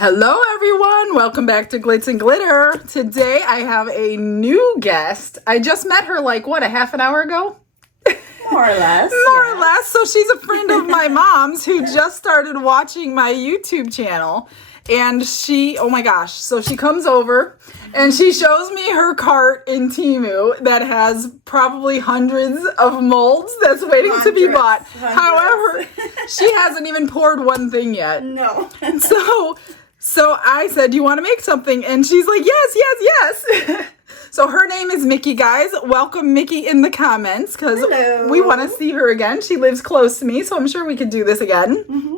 Hello everyone, welcome back to Glitz and Glitter. Today I have a new guest. I just met her like, what, a half an hour ago? More or less. More or less. So she's a friend of my mom's who just started watching my YouTube channel. And oh my gosh, so she comes over and she shows me her cart in Temu that has probably hundreds of molds that's waiting to be bought. However, she hasn't even poured one thing yet. No. So I said, do you want to make something? And she's like, yes. So her name is Mickey, guys. Welcome Mickey in the comments because we want to see her again. She lives close to me, so I'm sure we could do this again. Mm-hmm.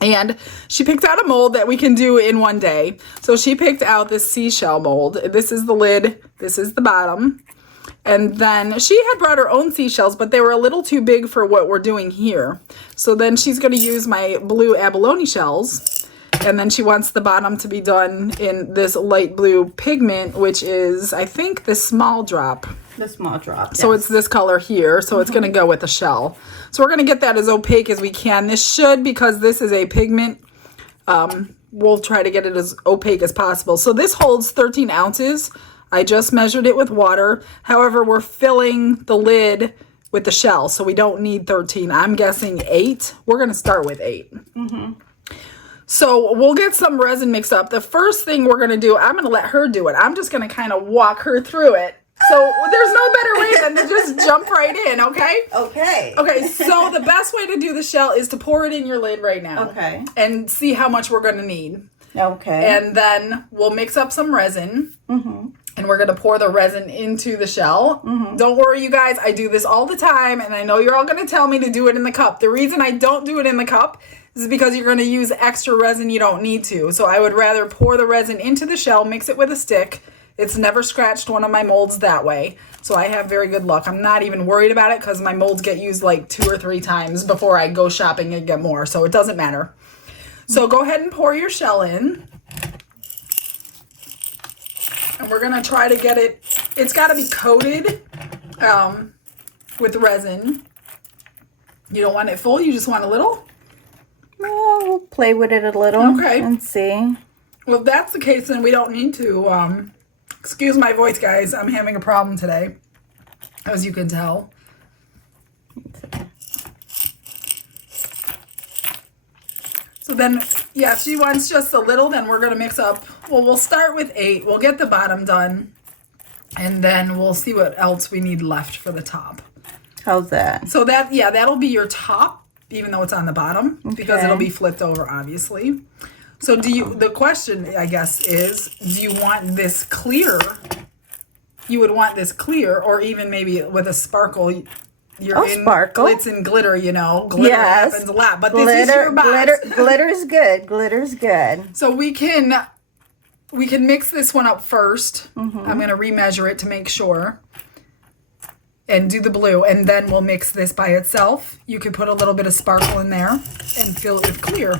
And she picked out a mold that we can do in one day. So she picked out this seashell mold. This is the lid. This is the bottom. And then she had brought her own seashells, but they were a little too big for what we're doing here. So then she's going to use my blue abalone shells. And then she wants the bottom to be done in this light blue pigment, which is, I think, the small drop. The small drop, So it's this color here. So it's going to go with the shell. So we're going to get that as opaque as we can. This should, because this is a pigment, we'll try to get it as opaque as possible. So this holds 13 ounces. I just measured it with water. However, we're filling the lid with the shell, so we don't need 13. I'm guessing 8. We're going to start with 8. Mm-hmm. So we'll get some resin mixed up. The first thing we're going to do, I'm going to let her do it. I'm just going to kind of walk her through it. So there's no better way than to just jump right in, okay? Okay, so the best way to do the shell is to pour it in your lid right now. Okay. And see how much we're going to need. Okay. And then we'll mix up some resin. Mm-hmm. And we're going to pour the resin into the shell. Mm-hmm. Don't worry, you guys. I do this all the time. And I know you're all going to tell me to do it in the cup. The reason I don't do it in the cup is because you're going to use extra resin you don't need to. So I would rather pour the resin into the shell, mix it with a stick. It's never scratched one of my molds that way. So I have very good luck. I'm not even worried about it because my molds get used like 2 or 3 times before I go shopping and get more. So it doesn't matter. So go ahead and pour your shell in. And we're going to try to get it, it's got to be coated with resin. You don't want it full, you just want a little? Well, we'll play with it a little and see. Well, if that's the case, then we don't need to. Excuse my voice, guys. I'm having a problem today, as you can tell. So then, yeah, if she wants just a little, then we're going to mix up. Well, we'll start with 8. We'll get the bottom done. And then we'll see what else we need left for the top. How's that? So that, yeah, that'll be your top, even though it's on the bottom. Okay. Because it'll be flipped over, obviously. So the question, I guess, is, do you want this clear? You would want this clear, or even maybe with a sparkle. You're in sparkle. Glitz and glitter, you know. Glitter happens a lot. But this is your box. Glitter's good. Glitter's good. So we can mix this one up first. Mm-hmm. I'm going to remeasure it to make sure. And do the blue. And then we'll mix this by itself. You could put a little bit of sparkle in there and fill it with clear.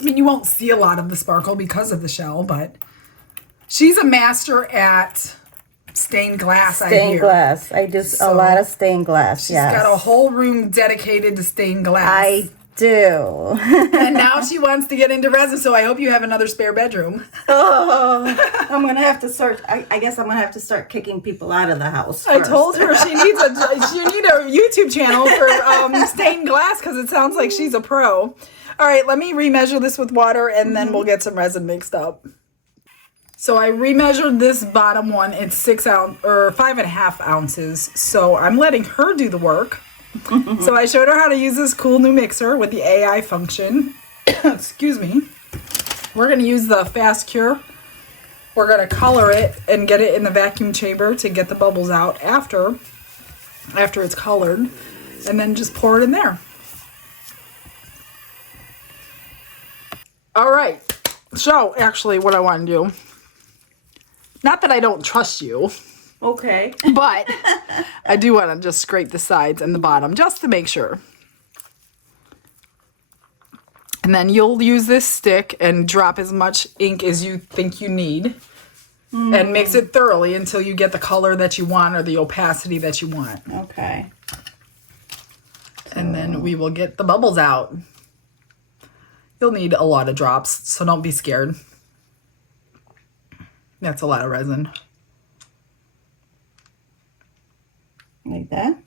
I mean, you won't see a lot of the sparkle because of the shell, but she's a master at stained glass, Stained glass. I do a lot of stained glass, She's got a whole room dedicated to stained glass. I do. And now she wants to get into resin, so I hope you have another spare bedroom. Oh, I'm going to have to start, I guess I'm going to have to start kicking people out of the house first. I told her she needs a YouTube channel for stained glass because it sounds like she's a pro. All right, let me remeasure this with water, and then we'll get some resin mixed up. So I remeasured this bottom one. It's 5.5 ounces. So I'm letting her do the work. So I showed her how to use this cool new mixer with the AI function. Excuse me. We're going to use the fast cure. We're going to color it and get it in the vacuum chamber to get the bubbles out after it's colored, and then just pour it in there. All right. So actually what I want to do, not that I don't trust you. Okay. But I do want to just scrape the sides and the bottom just to make sure. And then you'll use this stick and drop as much ink as you think you need. And mix it thoroughly until you get the color that you want or the opacity that you want. Okay. And then we will get the bubbles out. You'll need a lot of drops, so don't be scared. That's a lot of resin. Like that?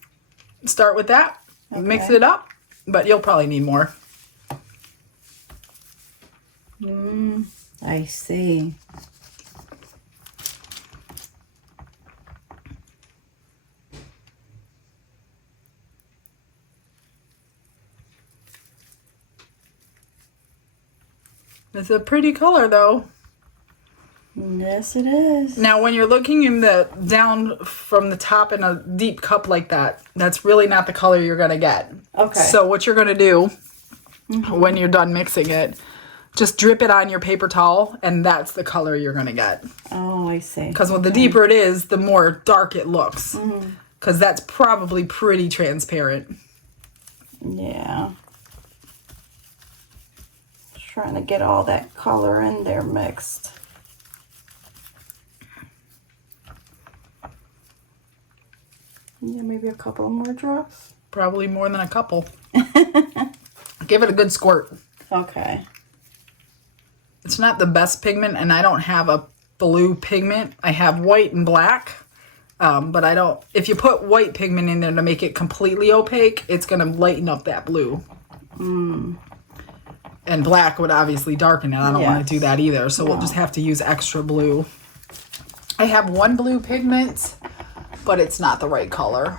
Start with that. Okay. Mix it up, but you'll probably need more. I see. It's a pretty color, though. Yes, it is. Now, when you're looking in the down from the top in a deep cup like that, that's really not the color you're going to get. Okay. So what you're going to do when you're done mixing it, just drip it on your paper towel, and that's the color you're going to get. Oh, I see. Because the deeper it is, the more dark it looks. Because that's probably pretty transparent. Yeah. Trying to get all that color in there mixed. Yeah, maybe a couple more drops. Probably more than a couple. Give it a good squirt. Okay. It's not the best pigment, and I don't have a blue pigment. I have white and black, but I don't. If you put white pigment in there to make it completely opaque, it's going to lighten up that blue. And black would obviously darken it. I don't want to do that either, so we'll just have to use extra blue. I have one blue pigment, but it's not the right color.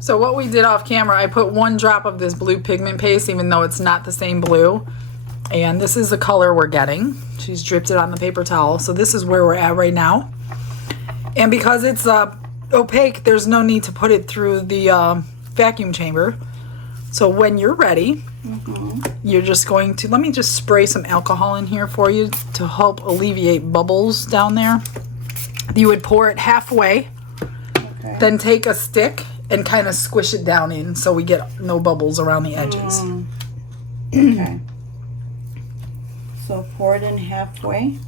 So what we did off camera, I put 1 drop of this blue pigment paste, even though it's not the same blue. And this is the color we're getting. She's dripped it on the paper towel. So this is where we're at right now. And because it's opaque, there's no need to put it through the vacuum chamber. So when you're ready, you're just going to, let me just spray some alcohol in here for you to help alleviate bubbles down there. You would pour it halfway, then take a stick and kind of squish it down in so we get no bubbles around the edges. Okay. So pour it in halfway.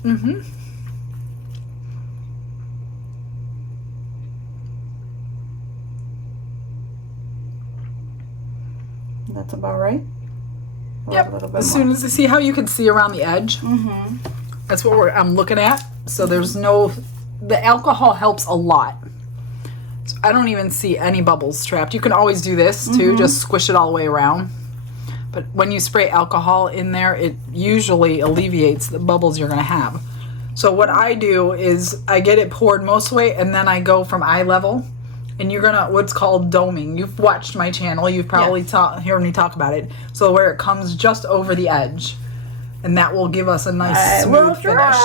That's about right? Or yep. As soon as you see how you can see around the edge. That's what I'm looking at. So there's no, the alcohol helps a lot. So I don't even see any bubbles trapped. You can always do this too, just squish it all the way around. But when you spray alcohol in there, it usually alleviates the bubbles you're going to have. So what I do is I get it poured most way, and then I go from eye level. And you're going to, what's called doming. You've watched my channel. You've probably heard me talk about it. So where it comes just over the edge. And that will give us a nice smooth finish.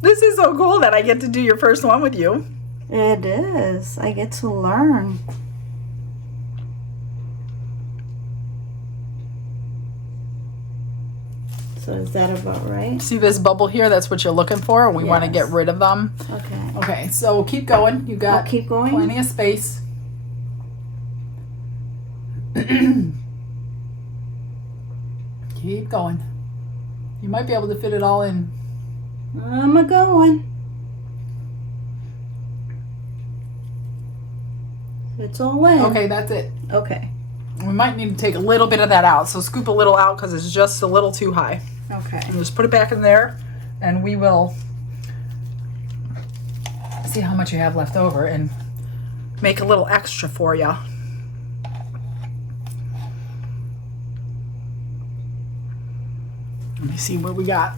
This is so cool that I get to do your first one with you. It is. I get to learn. So is that about right? See this bubble here? That's what you're looking for. We want to get rid of them. Okay. Okay, so keep going. You got keep going? Plenty of space. Keep going. You might be able to fit it all in. I'm a-going. It's all in. Okay, that's it. Okay. We might need to take a little bit of that out. So scoop a little out because it's just a little too high. Okay. And just put it back in there, and we will see how much you have left over and make a little extra for you. Let me see what we got.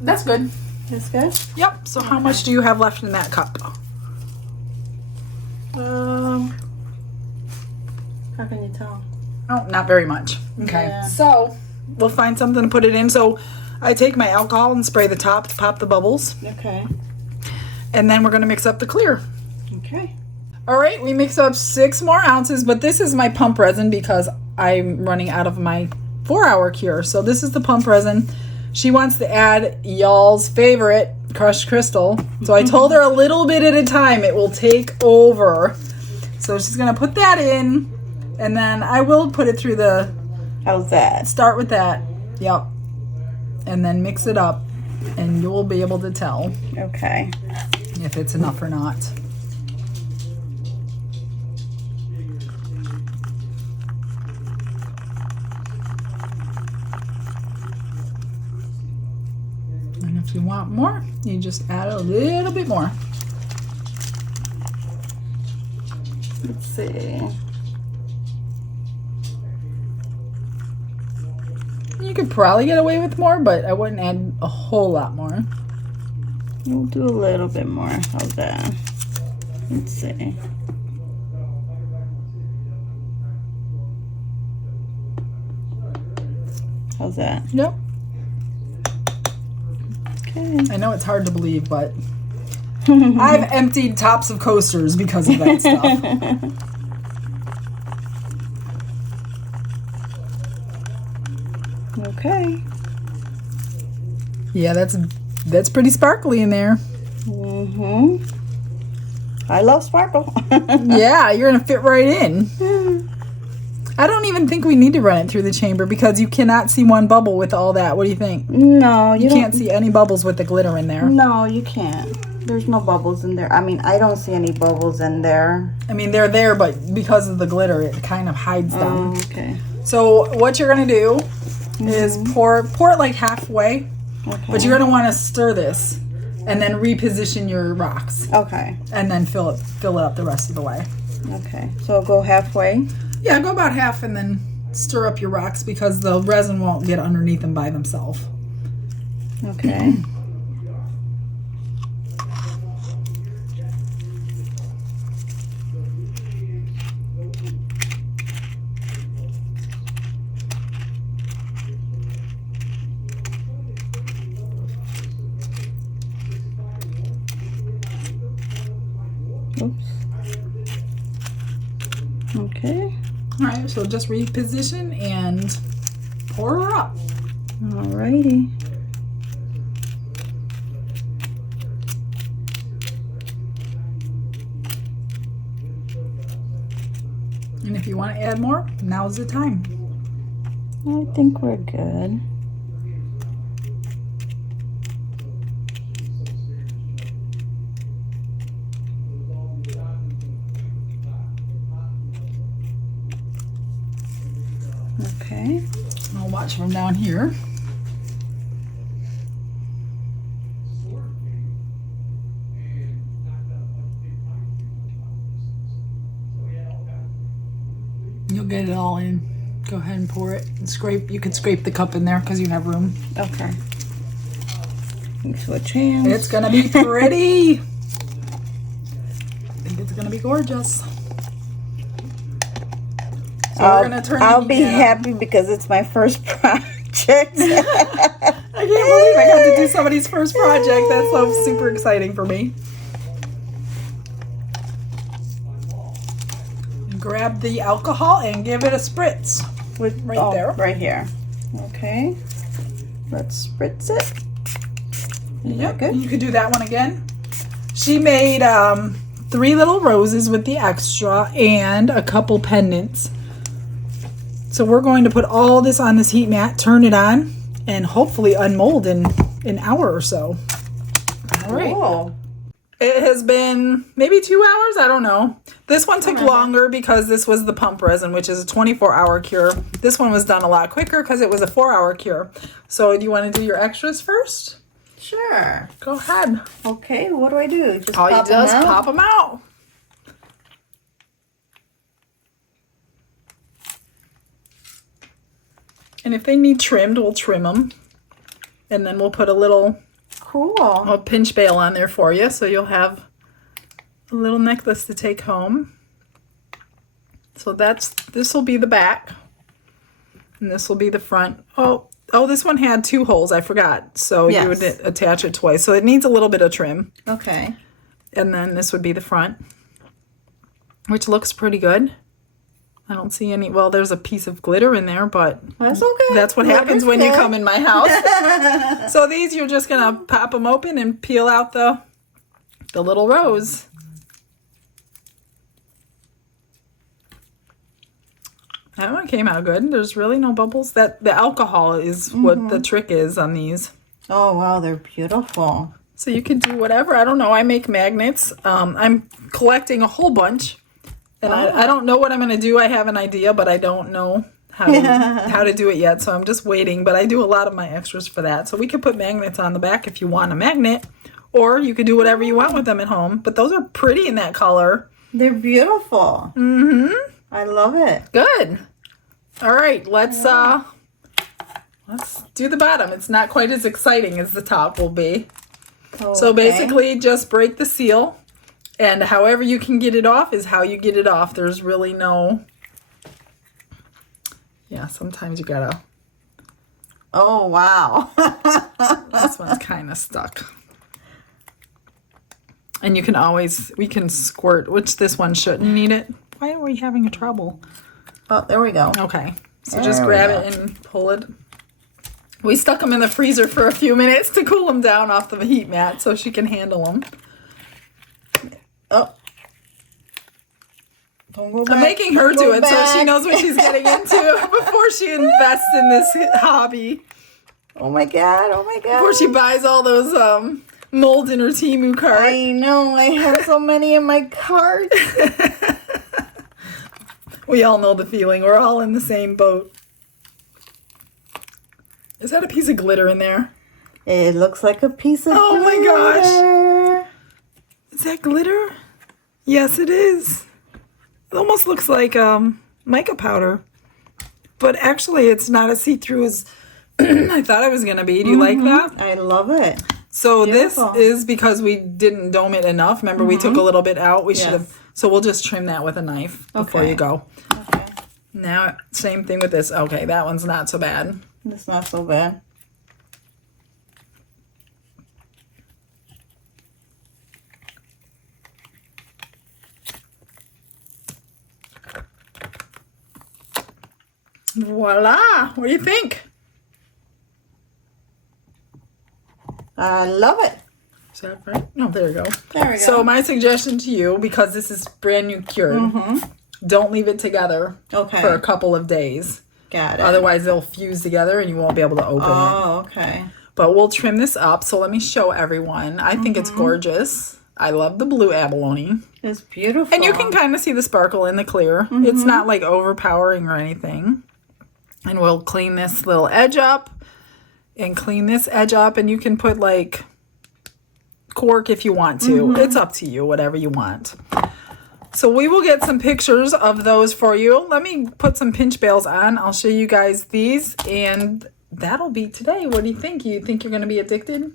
That's good. That's good? Yep. So how much do you have left in that cup? How can you tell? Oh, not very much. Okay. Yeah. So we'll find something to put it in. So I take my alcohol and spray the top to pop the bubbles. Okay. And then we're going to mix up the clear. Okay. All right. We mix up 6 more ounces, but this is my pump resin because I'm running out of my 4-hour cure. So this is the pump resin. She wants to add y'all's favorite crushed crystal. So I told her a little bit at a time. It will take over. So she's going to put that in. And then I will put it through the... How's that? Start with that. Yep. and then mix it up, and you'll be able to tell Okay. if it's enough or not. And if you want more, you just add a little bit more. Let's see. You could probably get away with more, but I wouldn't add a whole lot more. We'll do a little bit more. How's that? Let's see. How's that? Yep. Okay. I know it's hard to believe, but I've emptied tops of coasters because of that stuff. Okay. Yeah, that's pretty sparkly in there. Mm-hmm. I love sparkle. Yeah, you're gonna fit right in. I don't even think we need to run it through the chamber because you cannot see one bubble with all that. What do you think? No, You can't see any bubbles with the glitter in there. No, you can't. There's no bubbles in there. I mean, I don't see any bubbles in there. I mean, they're there, but because of the glitter, it kind of hides them. Oh, okay. So what you're gonna do is pour it like halfway, Okay. but you're gonna want to stir this and then reposition your rocks Okay. and then fill it up the rest of the way. Okay. So I'll go halfway. Yeah, go about half and then stir up your rocks because the resin won't get underneath them by themselves. Okay. Oops. Okay. All right, so just reposition and pour her up. Alrighty. And if you want to add more, now's the time. I think we're good. Okay. I'll watch from down here. You'll get it all in. Go ahead and pour it and scrape. You could scrape the cup in there because you have room. Okay. Switch hands. It's gonna be pretty. I think it's gonna be gorgeous. So we're gonna turn. I'll be happy because it's my first project. I can't believe I got to do somebody's first project. That's so super exciting for me. Grab the alcohol and give it a spritz. Right there. Right here. Okay. Let's spritz it. Yep. Good? You could do that one again. She made 3 little roses with the extra and a couple pendants. So we're going to put all this on this heat mat, turn it on, and hopefully unmold in an hour or so. All right. Cool. It has been maybe 2 hours. I don't know. This one took longer because this was the pump resin, which is a 24-hour cure. This one was done a lot quicker because it was a 4-hour cure. So do you want to do your extras first? Sure. Go ahead. Okay, what do I do? Just All you pop do is them out? pop them out. And if they need trimmed, we'll trim them. And then we'll put a little Cool. pinch bail on there for you. So you'll have a little necklace to take home. So this will be the back. And this will be the front. Oh, this one had 2 holes. I forgot. So you would attach it twice. So it needs a little bit of trim. Okay. And then this would be the front, which looks pretty good. I don't see any, well, there's a piece of glitter in there, but That's okay. that's what happens when you come in my house. So these, you're just going to pop them open and peel out the little rose. That one came out good. There's really no bubbles. The alcohol is what the trick is on these. Oh, wow, they're beautiful. So you can do whatever. I don't know. I make magnets. I'm collecting a whole bunch. And I don't know what I'm going to do. I have an idea, but I don't know how to do it yet. So I'm just waiting. But I do a lot of my extras for that. So we could put magnets on the back if you want a magnet. Or you could do whatever you want with them at home. But those are pretty in that color. They're beautiful. I love it. Good. All right. Let's do the bottom. It's not quite as exciting as the top will be. Okay. So basically just break the seal. And however you can get it off is how you get it off. There's really no... Yeah, sometimes you gotta... Oh, wow. This one's kind of stuck. And you can always... We can squirt, which this one shouldn't need it. Why are we having a trouble? Oh, there we go. Okay. So just grab it and pull it. We stuck them in the freezer for a few minutes to cool them down off the heat mat so she can handle them. Oh. Don't go back. I'm making her do it so she knows what she's getting into before she invests in this hobby. Oh my God, oh my God. Before she buys all those molds in her Temu cart. I know, I have so many in my cart. We all know the feeling. We're all in the same boat. Is that a piece of glitter in there? It looks like a piece of glitter. Oh my gosh. Is that glitter? Yes, it is. It almost looks like mica powder. But actually, it's not as see-through as I thought it was going to be. Do you like that? I love it. So Beautiful. This is because we didn't dome it enough. Remember, we took a little bit out. We should have. Yes. So we'll just trim that with a knife before Okay. you go. Okay. Now, same thing with this. Okay, that one's not so bad. It's not so bad. Voila! What do you think? I love it. Is that right? No, there we go. There we go. So my suggestion to you, because this is brand new cured, don't leave it together Okay. for a couple of days. Got it. Otherwise, they'll fuse together and you won't be able to open it. Oh, okay. But we'll trim this up. So let me show everyone. I think it's gorgeous. I love the blue abalone. It's beautiful. And you can kind of see the sparkle in the clear. It's not like overpowering or anything. And we'll clean this little edge up and clean this edge up. And you can put like cork if you want to. It's up to you, whatever you want. So we will get some pictures of those for you. Let me put some pinch bails on. I'll show you guys these. And that'll be today. What do you think? You think you're going to be addicted?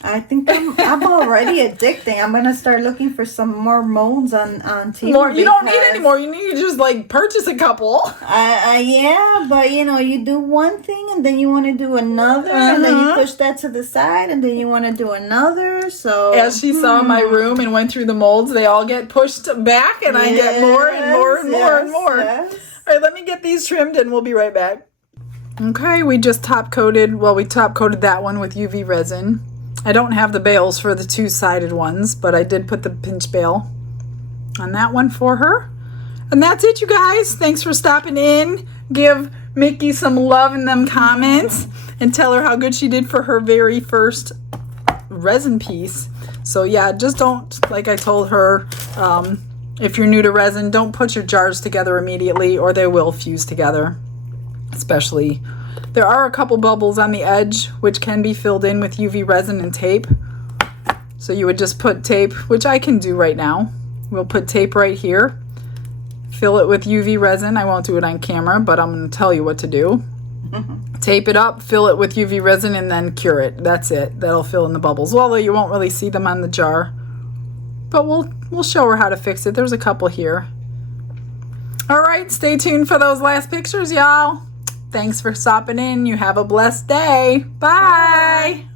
I think I'm already addicting. I'm gonna start looking for some more molds on TV. More, you don't need any more. You need to just like purchase a couple. Yeah, but you know, you do one thing and then you want to do another, and then you push that to the side, and then you want to do another. So As she saw my room and went through the molds, they all get pushed back, and I get more and more and more and more. Yes. All right, let me get these trimmed, and we'll be right back. Okay, we just top coated. Well, we top coated that one with UV resin. I don't have the bails for the two-sided ones, but I did put the pinch bail on that one for her. And that's it, you guys. Thanks for stopping in. Give Mickey some love in them comments and tell her how good she did for her very first resin piece. So yeah, just don't, like I told her, if you're new to resin, don't put your jars together immediately or they will fuse together. Especially, there are a couple bubbles on the edge which can be filled in with UV resin and tape. So you would just put tape, which I can do right now. We'll put tape right here. Fill it with UV resin. I won't do it on camera, but I'm going to tell you what to do. Tape it up, fill it with UV resin, and then cure it. That's it. That'll fill in the bubbles. Although you won't really see them on the jar. But we'll show her how to fix it. There's a couple here. All right, stay tuned for those last pictures, y'all. Thanks for stopping in. You have a blessed day. Bye.